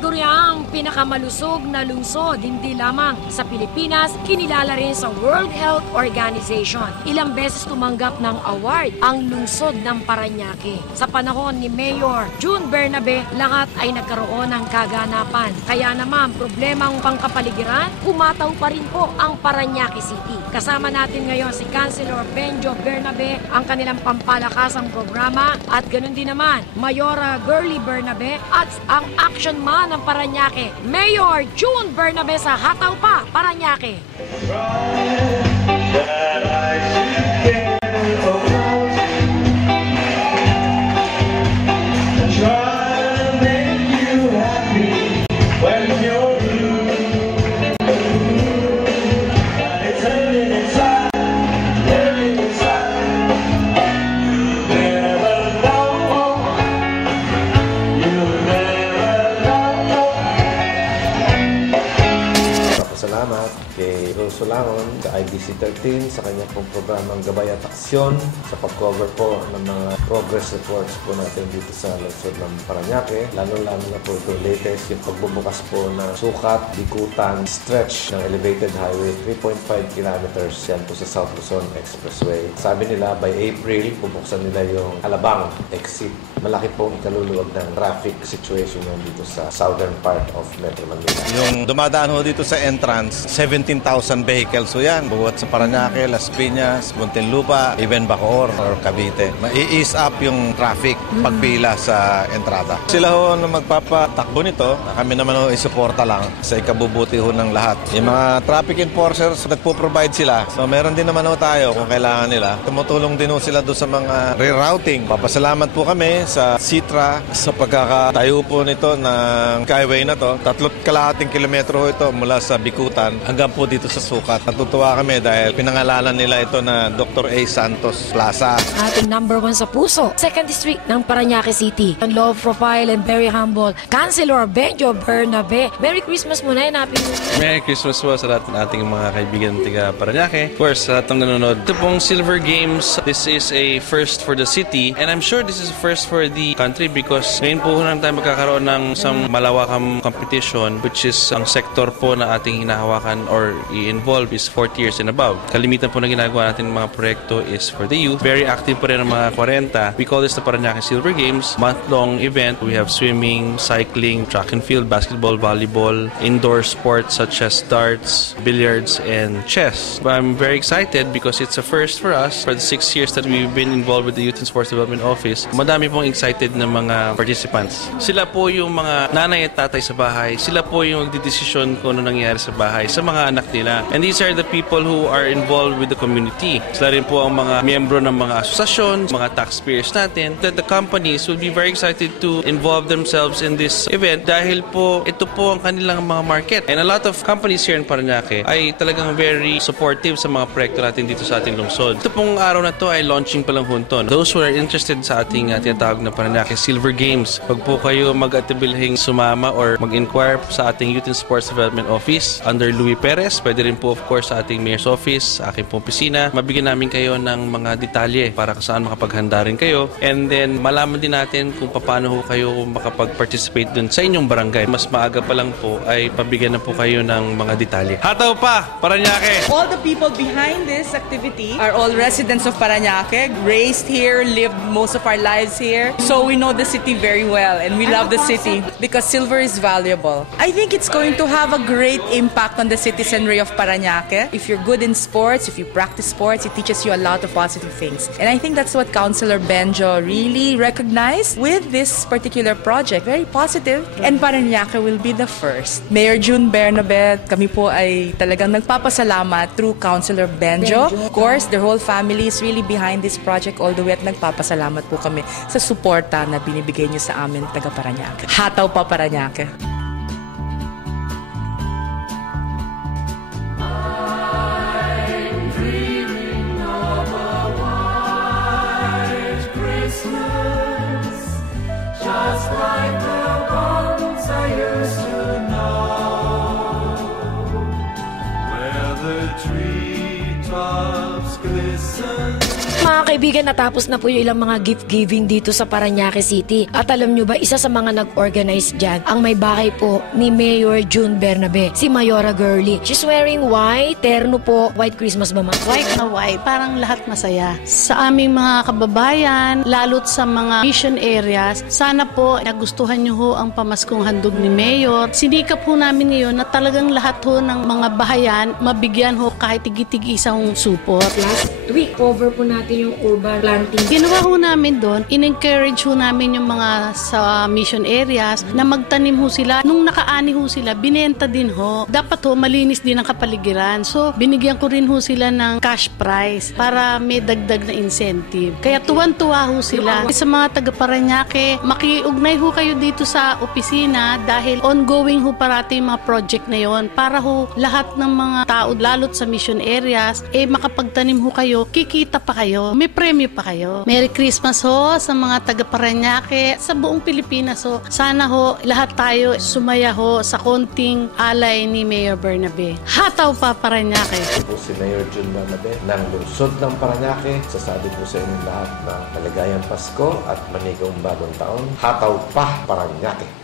Tinaguriang pinakamalusog na lungsod hindi lamang sa Pilipinas, kinilala rin sa World Health Organization. Ilang beses tumanggap ng award ang lungsod ng Parañaque. Sa panahon ni Mayor June Bernabe, lahat ay nagkaroon ng kaganapan. Kaya naman, problemang pangkapaligiran, kumataw pa rin po ang Parañaque City. Kasama natin ngayon si Councilor Benjo Bernabe, ang kanilang pampalakasang programa, at ganoon din naman, Mayora Girly Bernabe at ang action man ng Parañaque, Mayor June Bernabe sa Hataw Pa, Parañaque. Salamat kay Rose Solangon, sa IBC13, sa kanyang pong programang Gabay at Aksyon, sa pag-cover po ng mga progress reports po natin dito sa lungsod ng Parañaque. Lalo-lalo na po ito latest, yung pagbubukas po ng Sukat, Bikutan stretch ng elevated highway, 3.5 kilometers yan po sa South Luzon Expressway. Sabi nila, by April, bubuksan nila yung Alabang exit. Malaki pong ikaluluwag ng traffic situation yan dito sa southern part of Metro Manila. Yung dumadaan ho dito sa entrance, 17,000 vehicles so yan. Buwat sa Parañaque, Las Piñas, Muntinlupa, even Bacoor or Cavite. Ma-ease up yung traffic pagpila sa entrada. Sila ho na magpapatakbo nito, kami naman ho isuporta lang sa ikabubuti ho ng lahat. Yung mga traffic enforcers, nagpo-provide sila. So meron din naman ho tayo kung kailangan nila. Tumutulong din ho sila doon sa mga rerouting. Papasalamat po kami sa Citra sa pagkakatayo po nito ng skyway na to. 3.5 kilometro ho ito mula sa Bikutan hanggang po dito sa Sukat. Natutuwa kami dahil pinangalanan nila ito na Dr. A. Santos Plaza. Ating number 1 sa puso, 2nd District ng Parañaque City. Ang low profile and very humble, Councilor Benjo Bernabe. Merry Christmas muna and Happy New Year. Merry Christmas po sa lahat ng ating mga kaibigan tiga Parañaque. Of course, sa lahat ng nanonood. Ito pong Silver Games, this is a first for the city and I'm sure this is a first for the country because ngayon po lang tayo magkakaroon ng isang malawakang competition which is ang sector po na ating hinahawakan or i-involve is 40 years and above. Kalimitan po na ginagawa natin mga proyekto is for the youth. Very active po rin ang mga 40. We call this the Parañaque Silver Games. Month-long event. We have swimming, cycling, track and field, basketball, volleyball, indoor sports such as darts, billiards, and chess. But I'm very excited because it's a first for us. For the 6 years that we've been involved with the Youth and Sports Development Office, madami pong excited na mga participants. Sila po yung mga nanay at tatay sa bahay. Sila po yung magdidesisyon kung ano nangyayari sa bahay sa mga anak nila. And these are the people who are involved with the community. Sila rin po ang mga miyembro ng mga asosasyon, mga taxpayers natin. That the companies will be very excited to involve themselves in this event dahil po ito po ang kanilang mga market. And a lot of companies here in Parañaque ay talagang very supportive sa mga proyekto natin dito sa ating lungsod. Ito pong araw na to ay launching pa lang hunton. Those who are interested sa ating tinatawag na Parañaque Silver Games, pag po kayo mag-atibilhing sumama or mag-inquire sa ating Youth and Sports Development Office under Louis Perez, pwede rin po of course sa ating Mayor's Office, sa aking pong opisina, mabigyan namin kayo ng mga detalye para saan makapaghanda rin kayo. And then malaman din natin kung paano ho kayo makapag-participate dun sa inyong barangay. Mas maaga pa lang po ay pabigyan na po kayo ng mga detalye. Hataw pa, Parañaque! All the people behind this activity are all residents of Parañaque, raised here, lived most of our lives here. So we know the city very well and we love the city because silver is valuable. I think it's going to have a great impact on the citizenry of Parañaque. If you're good in sports, if you practice sports, it teaches you a lot of positive things. And I think that's what Councilor Benjo really recognized with this particular project. Very positive. And Parañaque will be the first. Mayor June Bernabe, kami po ay talagang nagpapasalamat through Councilor Benjo. Of course, their whole family is really behind this project all the way at nagpapasalamat po kami sa suporta na binibigay niyo sa amin taga Parañaque. Hataw pa, Parañaque! Mga kaibigan, natapos na po yung ilang mga gift giving dito sa Parañaque City. At alam nyo ba, isa sa mga nag-organize dyan, ang may bahay po ni Mayor June Bernabe, si Mayora Gurley. She's wearing white, terno po, white Christmas ba, ma'am? White na white, parang lahat masaya. Sa aming mga kababayan, lalo't sa mga mission areas, sana po nagustuhan nyo ho ang pamaskong handog ni Mayor. Sinikap ho namin ngayon na talagang lahat ho ng mga bahayan, mabigyan ho kahit tigit-tig isang support. Last week, cover po natin yung urban planting. Ginawa ho namin doon, in-encourage ho namin yung mga sa mission areas na magtanim ho sila. Nung nakaani ho sila, binenta din ho. Dapat ho, malinis din ang kapaligiran. So, binigyan ko rin ho sila ng cash prize para may dagdag na incentive. Kaya tuwan-tuwa ho sila. Sa mga taga-Parañaque, makiugnay ho kayo dito sa opisina dahil ongoing ho parati yung mga project na yon para ho lahat ng mga tao, lalo't sa mission areas, makapagtanim ho kayo, kikita pa kayo, may premyo pa kayo. Merry Christmas ho sa mga taga-Parañaque, sa buong Pilipinas ho. Sana ho, lahat tayo sumaya ho sa konting alay ni Mayor Bernabe. Hataw pa Parañaque! Ito po si Mayor June Bernabe ng lungsod ng Parañaque. Sasabi po sa inyong lahat na maligayang Pasko at manigong bagong taon. Hataw pa Parañaque!